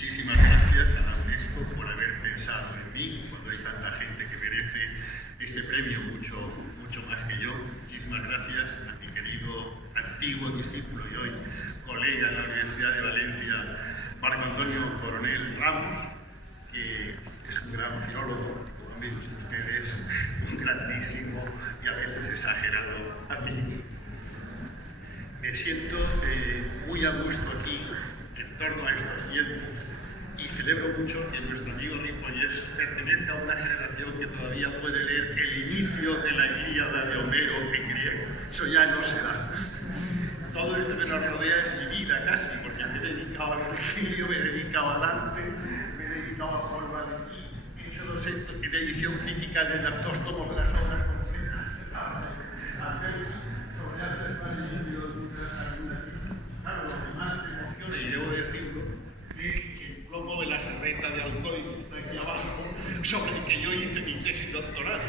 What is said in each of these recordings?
Muchísimas gracias a la UNESCO por haber pensado en mí, cuando hay tanta gente que merece este premio mucho más que yo. Muchísimas gracias a mi querido antiguo discípulo y hoy colega en la Universidad de Valencia, Marco Antonio Coronel Ramos, que es un gran filólogo, como han visto ustedes, un grandísimo y a veces exagerado amigo. Me siento muy a gusto aquí en torno a estos tiempos y celebro mucho que nuestro amigo Ripollés pertenezca a una generación que todavía puede leer el inicio de la Ilíada de Homero en griego. Eso ya no se da. Todo esto que nos rodea es mi vida casi, porque me he dedicado al Virgilio, me he dedicado a Dante, me he dedicado a Paul Valéry, he hecho dos de edición crítica de los dos tomos de las obras completas, sobre Alfred Valéry. Claro, lo que más me emociona, y debo decirlo, es el plomo de la serreta de Alcoy, que está aquí abajo, sobre el que yo hice mi tesis doctoral.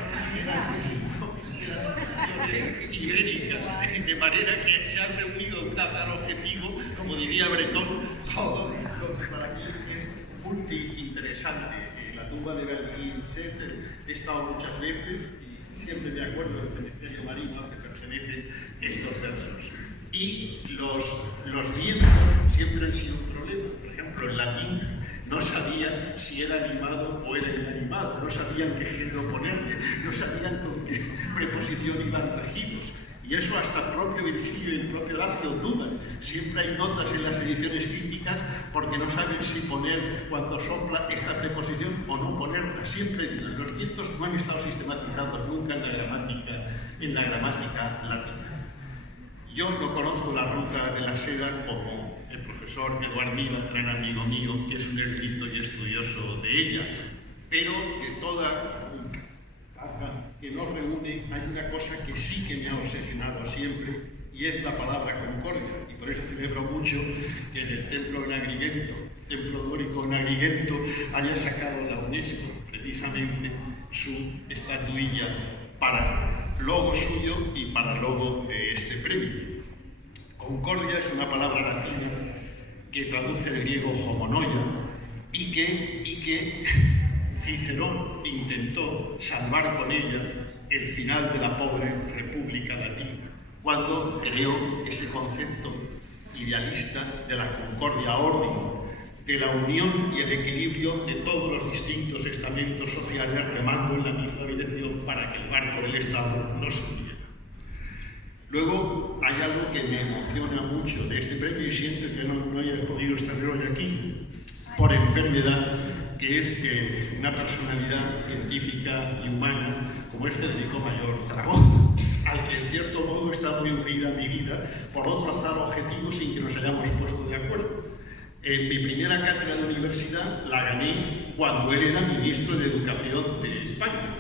Ibéricas, de manera que se han reunido en un azar objetivo, como diría Bretón, todo lo que para mí es multi interesante. En la tumba de Berlín he estado muchas veces y siempre me acuerdo del cementerio marino al que pertenecen estos versos. Y los vientos siempre han sido un problema. Por ejemplo, en latín no sabían si era animado o era inanimado, no sabían qué género ponerle, no sabían con qué preposición iban regidos. Y eso hasta el propio Virgilio y el propio Horacio dudan. Siempre hay notas en las ediciones críticas porque no saben si poner cuando sopla esta preposición o no ponerla. Siempre los vientos no han estado sistematizados nunca en la gramática latina. Yo no conozco la ruta de la seda como el profesor Eduard Miva, gran amigo mío, que es un erudito y estudioso de ella, pero de toda que nos reúne hay una cosa que sí que me ha obsesionado siempre y es la palabra concordia, y por eso celebro mucho que en el templo dórico en Agrigento haya sacado la UNESCO precisamente su estatuilla para logo suyo y para logo de este premio. Concordia es una palabra latina que traduce del griego homonoia y que Cicerón intentó salvar con ella el final de la pobre República Latina, cuando creó ese concepto idealista de la concordia ordine, de la unión y el equilibrio de todos los distintos estamentos sociales remando en la misma dirección para que el barco del Estado no se hundiera. Luego hay algo que me emociona mucho de este premio y siento que no haya podido estar hoy aquí por enfermedad, que es una personalidad científica y humana como es Federico Mayor Zaragoza, al que en cierto modo está muy unida a mi vida por otro azar objetivo sin que nos hayamos puesto de acuerdo. Mi primera cátedra de universidad la gané cuando él era ministro de Educación de España.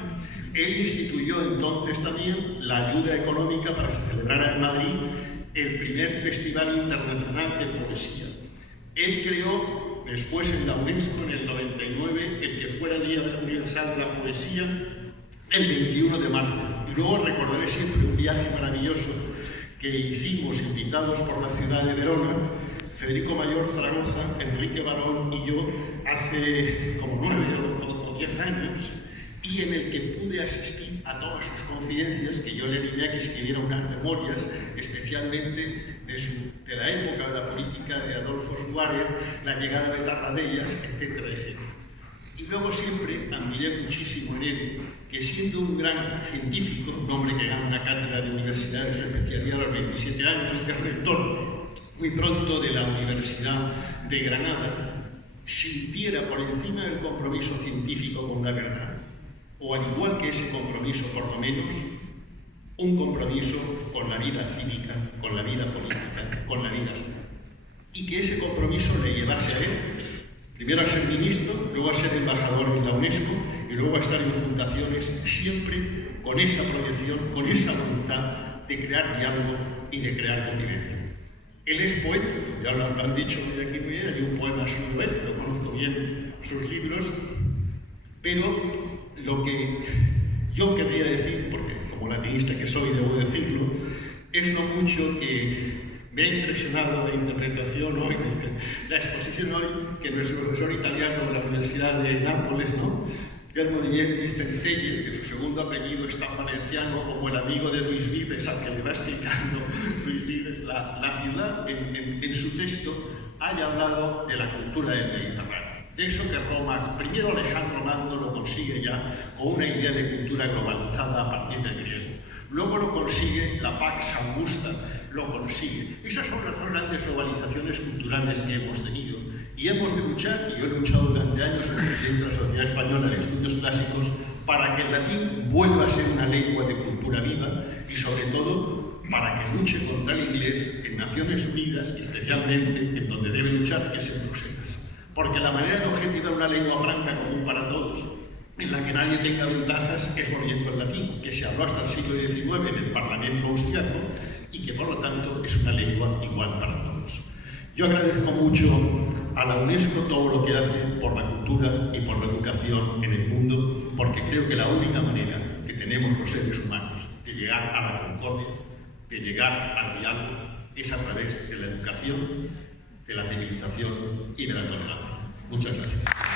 Él instituyó entonces también la ayuda económica para celebrar en Madrid el primer Festival Internacional de Poesía. Él creó después en la UNESCO, en el 99, el que fuera Día Universal de la Poesía, el 21 de marzo. Y luego recordaré siempre un viaje maravilloso que hicimos invitados por la ciudad de Verona, Federico Mayor Zaragoza, Enrique Barón y yo, hace como 9 o 10 años, y en el que pude asistir a todas sus confidencias, que yo le animé a que escribiera unas memorias, especialmente de la época de la política de Adolfo Suárez, la llegada de Tarradellas, etcétera, etcétera. Y luego siempre admiré muchísimo en él que, siendo un gran científico, un hombre que gana una cátedra de universidad de su especialidad a los 27 años, que es rector muy pronto de la Universidad de Granada, sintiera por encima del compromiso científico con la verdad, o al igual que ese compromiso, por lo menos, un compromiso con la vida cívica, con la vida política, con la vida social. Y que ese compromiso le llevase a él, primero a ser ministro, luego a ser embajador en la UNESCO y luego a estar en fundaciones, siempre con esa proyección, con esa voluntad de crear diálogo y de crear convivencia. Él es poeta, ya lo han dicho hoy aquí muy bien, hay un poema suyo, lo conozco bien sus libros, pero lo que yo querría decir, porque como latinista que soy debo decirlo, es lo mucho que me ha impresionado la interpretación hoy, la exposición hoy que nuestro profesor italiano de la Universidad de Nápoles, ¿no? Guillermo de Gentis Centelles, que su segundo apellido es tan valenciano como el amigo de Luis Vives, al que le va explicando Luis Vives la ciudad, en su texto haya hablado de la cultura del Mediterráneo. De eso que Roma, primero Alejandro Magno lo consigue ya con una idea de cultura globalizada a partir del griego. Luego lo consigue la Pax Augusta, lo consigue. Esas son las dos grandes globalizaciones culturales que hemos tenido. Y hemos de luchar, y yo he luchado durante años como presidente de la Sociedad Española de Estudios Clásicos, para que el latín vuelva a ser una lengua de cultura viva y, sobre todo, para que luche contra el inglés en Naciones Unidas, y especialmente en donde debe luchar, que es en Bruselas. Porque la manera de objetivar una lengua franca común para todos, en la que nadie tenga ventajas, es volviendo al latín, que se habló hasta el siglo XIX en el Parlamento austriaco y que, por lo tanto, es una lengua igual para todos. Yo agradezco mucho a la UNESCO todo lo que hace por la cultura y por la educación en el mundo, porque creo que la única manera que tenemos los seres humanos de llegar a la concordia, de llegar al diálogo, es a través de la educación, de la civilización y de la tolerancia. Muchas gracias.